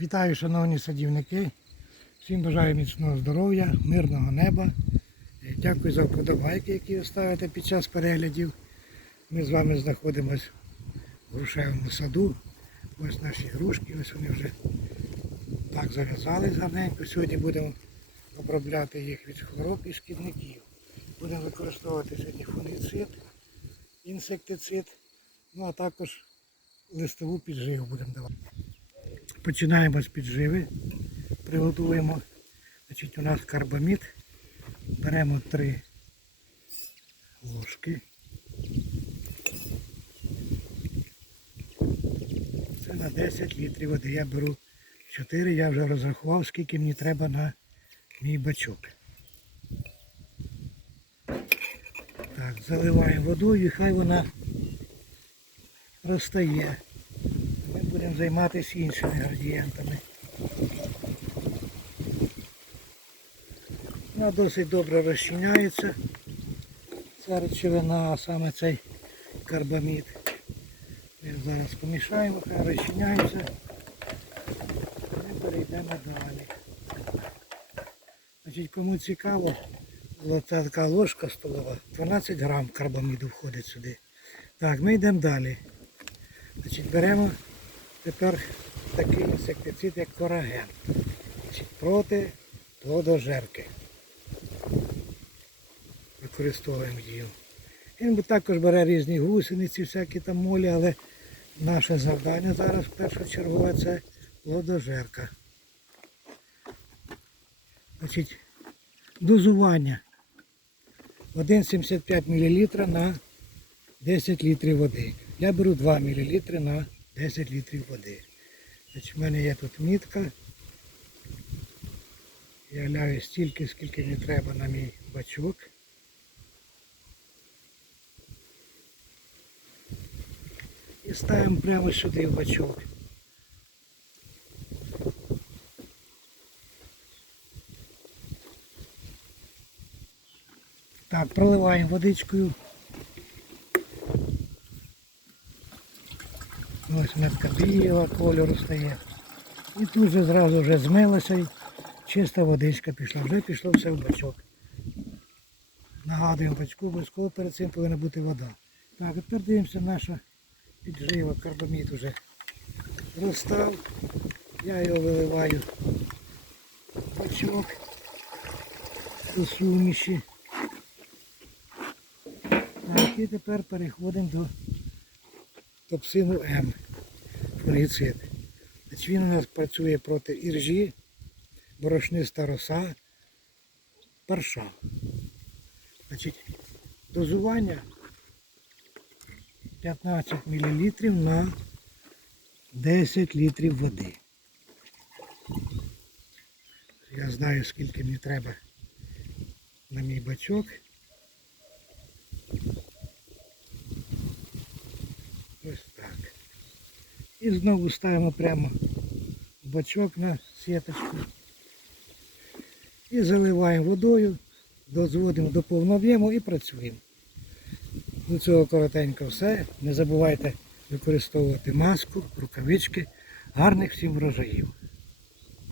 Вітаю, шановні садівники. Всім бажаю міцного здоров'я, мирного неба. Е, Дякую за вподобайки, які ви ставите під час переглядів. Ми з вами знаходимося в грушевому саду. Ось наші грушки, ось вони вже так зав'язались гарненько. Сьогодні будемо обробляти їх від хвороб і шкідників. Будемо використовувати сьогодні фунгіцид, інсектицид, ну а також листову підживу будемо давати. Починаємо з підживи. Приготуємо. Значить, у нас карбамід. Беремо три ложки. Це на 10 літрів води. Я беру 4, я вже розрахував, скільки мені треба на мій бачок. Так, заливаємо водою і хай вона розтає. Будемо займатися іншими градієнтами. Вона досить добре розчиняється. Ця речовина, а саме цей карбамід. Ми зараз помішаємо, хай розчиняється. Ми перейдемо далі. Значить, кому цікаво, оця така ложка столова, 12 грам карбаміду входить сюди. Так, ми йдемо далі. Значить, беремо тепер такий інсектицид, як кораген. Проти плодожерки. Використовуємо її. Він також бере різні гусениці, всякі там молі, але наше завдання зараз першочергове це плодожерка. Значить, дозування 1,75 мл на 10 літрів води. Я беру 2 мл на 10 літрів води. Значить, в мене є тут мітка. Я ляю стільки, скільки мені треба на мій бачок. І ставимо прямо сюди в бачок. Так, проливаємо водичкою. Ось метка біла кольору стає. І тут же зразу вже змилося і чиста водичка пішла. Вже пішло все в бачок. Нагадуємо бачку, обов'язково перед цим повинна бути вода. Так, а тепер дивимося наша піджива, карбамід уже розстав. Я його виливаю в бачок до суміші. Так, і тепер переходимо до топсину М. Фунгіцид. Він у нас працює проти іржі, борошниста роса, парша. Значить, дозування 15 мл на 10 літрів води. Я знаю, скільки мені треба на мій бачок. Ось так. І знову ставимо прямо бачок на сіточку. І заливаємо водою, дозводимо до повного і працюємо. До цього коротенько все. Не забувайте використовувати маску, рукавички. Гарних всім врожаїв.